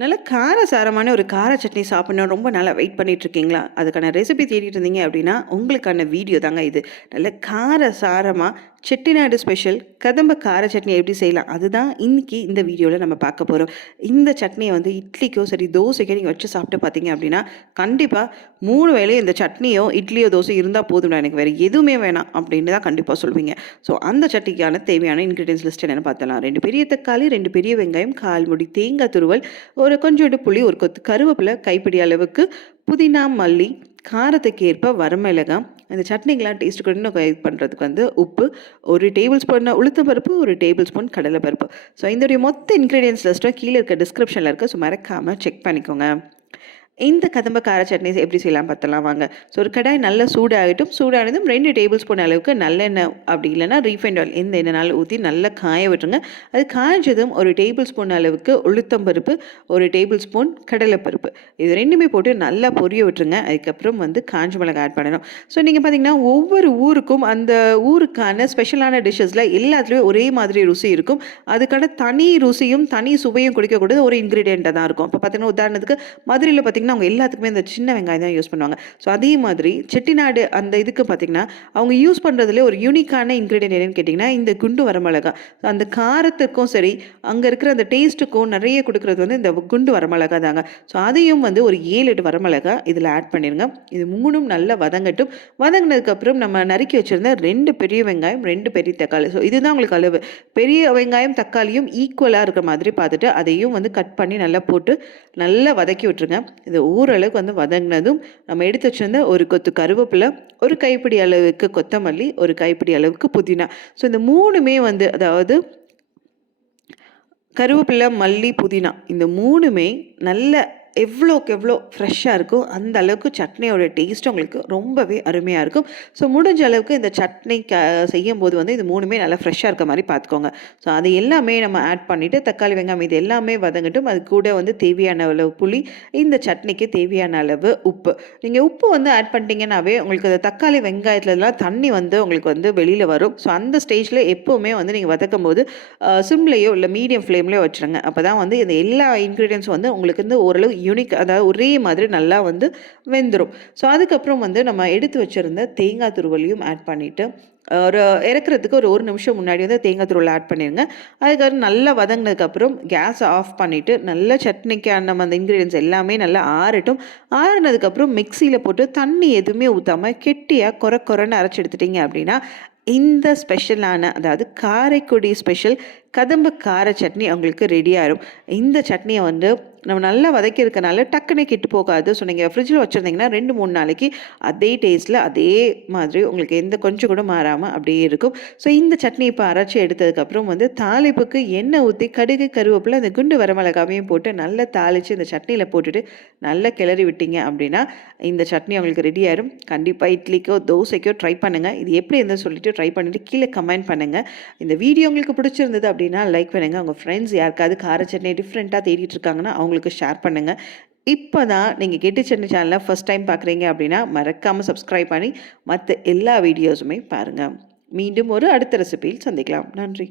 நல்ல காரசாரமான ஒரு கார சட்னி சாப்பிடணும் ரொம்ப நல்லா வெயிட் பண்ணிட்டுருக்கீங்களா? அதுக்கான ரெசிபி தேடிட்டு இருந்தீங்க அப்படின்னா, உங்களுக்கான வீடியோ தாங்க இது. நல்ல காரசாரமா செட்டிநாடு ஸ்பெஷல் கதம்ப கார சட்னி எப்படி செய்யலாம்? அதுதான் இன்னைக்கு இந்த வீடியோல நம்ம பார்க்க போறோம். இந்த சட்னிய வந்து இட்லிக்கோ சரி, தோசைக்கோ நீங்க வச்சு சாப்பிட்டு பார்த்தீங்க அப்படின்னா, கண்டிப்பா 3 வேளையும் இந்த சட்னியோ, இட்லியோ, தோசையோ இருந்தா போதும்டா எனக்கு வேற எதுவுமே வேணாம் அப்படின்னு தான் கண்டிப்பா சொல்லுவீங்க. ஸோ அந்த சட்னிக்கான தேவையான இன்கிரீடியன்ட்ஸ் லிஸ்ட் என்னன்னு பார்த்தலாம். 2 பெரிய தக்காளி, 2 பெரிய வெங்காயம், 1/4 மூடி தேங்காய் துருவல், ஒரு கொஞ்சோண்டு புளி, ஒரு கொத்து கருவேப்பிலை, கைப்பிடி அளவுக்கு புதினா, மல்லி, காரத்துக்கு ஏற்ப வரமிளகாய், இந்த சட்னிக்கெலாம் டேஸ்ட்டுக்கு இன்னும் இது பண்ணுறதுக்கு வந்து உப்பு, 1 டேபிள் ஸ்பூன் உளுத்தம் பருப்பு, 1 டேபிள் ஸ்பூன் கடலை பருப்பு. ஸோ இதோடைய மொத்த இன்க்ரீடியன்ஸ் லிஸ்ட்டும் கீழே இருக்க டிஸ்கிரிப்ஷனில் இருக்குது. ஸோ மறக்காமல் செக் பண்ணிக்கோங்க. இந்த கதம்ப கார சட்னி எப்படி செய்யலாம் பார்த்தலாம் வாங்க. ஸோ ஒரு கடாய் நல்லா சூடாகட்டும். சூடானதும் 2 டேபிள் ஸ்பூன் அளவுக்கு நல்லெண்ணெய் அப்படி இல்லைன்னா ரீஃபைண்ட் ஆயில் எந்த எண்ணெய்னாலும் ஊற்றி நல்லா காய விட்டுருங்க. அது காய்ஞ்சதும் 1 டேபிள் ஸ்பூன் அளவுக்கு உளுத்தம் பருப்பு, 1 டேபிள் ஸ்பூன் கடலைப்பருப்பு, இது 2மே போட்டு நல்லா பொரிய விட்டுருங்க. அதுக்கப்புறம் வந்து காஞ்ச மிளகாய் ஆட் பண்ணணும். ஸோ நீங்கள் பார்த்தீங்கன்னா ஒவ்வொரு ஊருக்கும் அந்த ஊருக்கான ஸ்பெஷலான டிஷ்ஷஸில் எல்லாத்துலேயும் ஒரே மாதிரி ருசி இருக்கும். அதுக்கான தனி ருசியும் தனி சுவையும் கொடுக்கக்கூடியது ஒரு இன்க்ரீடியண்ட்டாக தான் இருக்கும். இப்போ பார்த்தீங்கன்னா உதாரணத்துக்கு மதுரையில் பார்த்தீங்கன்னா அவங்க எல்லாத்துக்குமே இந்த சின்ன வெங்காயம் தான் யூஸ் பண்ணுவாங்க. ஸோ அதே மாதிரி செட்டிநாடு அந்த இதுக்கு பார்த்தீங்கன்னா அவங்க யூஸ் பண்ணுறதுல ஒரு யூனிக்கான இன்க்ரீடியன்ட் என்னன்னு கேட்டிங்கன்னா இந்த குண்டு வரமிளகா. அந்த காரத்துக்கும் சரி அங்கே இருக்கிற அந்த டேஸ்ட்டுக்கும் நிறைய கொடுக்குறது வந்து இந்த குண்டு வரமிளகா தாங்க. ஸோ அதையும் வந்து ஒரு 7-8 வரமிளகா இதில் ஆட் பண்ணிடுங்க. இது 3ம் நல்லா வதங்கட்டும். வதங்கினதுக்கப்புறம் நம்ம நறுக்கி வச்சுருந்த 2 பெரிய வெங்காயம், 2 பெரிய தக்காளி. ஸோ இதுதான் உங்களுக்கு அளவு. பெரிய வெங்காயம் தக்காளியும் ஈக்குவலாக இருக்கிற மாதிரி பார்த்துட்டு அதையும் வந்து கட் பண்ணி நல்லா போட்டு நல்லா வதக்கி விட்டுருங்க. இது ஓரளவுக்கு வந்து வதங்கினதும் நம்ம எடுத்து வச்சிருந்த ஒரு கொத்து கருவேப்பிலை, ஒரு கைப்பிடி அளவுக்கு கொத்தமல்லி, ஒரு கைப்பிடி அளவுக்கு புதினா. ஸோ இந்த 3மே வந்து அதாவது கருவேப்பிலை, மல்லி, புதினா இந்த 3மே நல்ல எவ்வளோக்கு எவ்வளோ ஃப்ரெஷ்ஷாக இருக்கோ அந்த அளவுக்கு சட்னியோட டேஸ்ட் உங்களுக்கு ரொம்பவே அருமையாக இருக்கும். ஸோ முடிஞ்ச அளவுக்கு இந்த சட்னி செய்யும்போது வந்து இது 3மே நல்லா ஃப்ரெஷ்ஷாக இருக்க மாதிரி பார்த்துக்கோங்க. ஸோ அது எல்லாமே நம்ம ஆட் பண்ணிவிட்டு தக்காளி வெங்காயம் இது எல்லாமே வதங்கட்டும். அது கூட வந்து தேவையான அளவு புளி, இந்த சட்னிக்கு தேவையான அளவு உப்பு. நீங்கள் உப்பு வந்து ஆட் பண்ணிட்டீங்கன்னாவே உங்களுக்கு அந்த தக்காளி வெங்காயத்துலலாம் தண்ணி வந்து உங்களுக்கு வந்து வெளியில் வரும். ஸோ அந்த ஸ்டேஜில் எப்போவுமே வந்து நீங்கள் வதக்கும் போது சிம்லேயோ இல்லை மீடியம் ஃப்ளேம்லேயோ வச்சுருங்க. அப்போ தான் வந்து இந்த எல்லா இன்க்ரீடியன்ஸும் வந்து உங்களுக்கு வந்து ஓரளவு யூனிக் அதாவது ஒரே மாதிரி நல்லா வந்து வெந்துடும். ஸோ அதுக்கப்புறம் வந்து நம்ம எடுத்து வச்சுருந்த தேங்காய் துருவலையும் ஆட் பண்ணிவிட்டு ஒரு இறக்குறதுக்கு ஒரு 1 நிமிஷம் முன்னாடி வந்து தேங்காய் துருவல் ஆட் பண்ணிடுங்க. அதுக்கப்புறம் நல்லா வதங்கினதுக்கப்புறம் கேஸை ஆஃப் பண்ணிவிட்டு நல்லா சட்னிக்கான நம்ம அந்த இன்க்ரீடியன்ஸ் எல்லாமே நல்லா ஆறட்டும். ஆறுனதுக்கப்புறம் மிக்சியில் போட்டு தண்ணி எதுவுமே ஊற்றாமல் கெட்டியாக கொரன்னு அரைச்சி எடுத்துட்டிங்க அப்படின்னா இந்த ஸ்பெஷலான அதாவது காரைக்குடி ஸ்பெஷல் கதம்ப கார சட்னி உங்களுக்கு ரெடி ஆகிடும். இந்த சட்னியை வந்து நம்ம நல்லா வதக்கியிருக்கனால டக்குனே கெட்டு போகாது. ஸோ நீங்கள் ஃப்ரிட்ஜில் வச்சுருந்தீங்கன்னா 2-3 நாளைக்கு அதே டேஸ்ட்டில் அதே மாதிரி உங்களுக்கு எந்த கொஞ்சம் கூட மாறாமல் அப்படியே இருக்கும். ஸோ இந்த சட்னி இப்போ அரைச்சி எடுத்ததுக்கப்புறம் வந்து தாளிப்புக்கு எண்ணெய் ஊற்றி கடுகு, கருவேப்பிலை, அந்த குண்டு வரமிளகாவையும் போட்டு நல்லா தாளித்து இந்த சட்னியில் போட்டுட்டு நல்லா கிளறி விட்டீங்க அப்படின்னா இந்த சட்னி உங்களுக்கு ரெடி ஆகிடும். கண்டிப்பாக இட்லிக்கோ தோசைக்கோ ட்ரை பண்ணுங்கள். இது எப்படி இருந்தது சொல்லிட்டு ட்ரை பண்ணிவிட்டு கீழே கமெண்ட் பண்ணுங்கள். இந்த வீடியோ உங்களுக்கு பிடிச்சிருந்தது அப்படின்னா லைக் பண்ணுங்கள். உங்கள் ஃப்ரெண்ட்ஸ் யாருக்காவது கார சட்னி டிஃப்ரெண்ட்டாக தேடிட்டு இருக்காங்கன்னா அவங்களுக்கு ஷேர் பண்ணுங்கள். இப்போ தான் நீங்கள் கெட்டி சட்னி சேனலை ஃபஸ்ட் டைம் பார்க்குறீங்க அப்படின்னா மறக்காமல் சப்ஸ்கிரைப் பண்ணி மற்ற எல்லா வீடியோஸுமே பாருங்கள். மீண்டும் ஒரு அடுத்த ரெசிபியில் சந்திக்கலாம். நன்றி.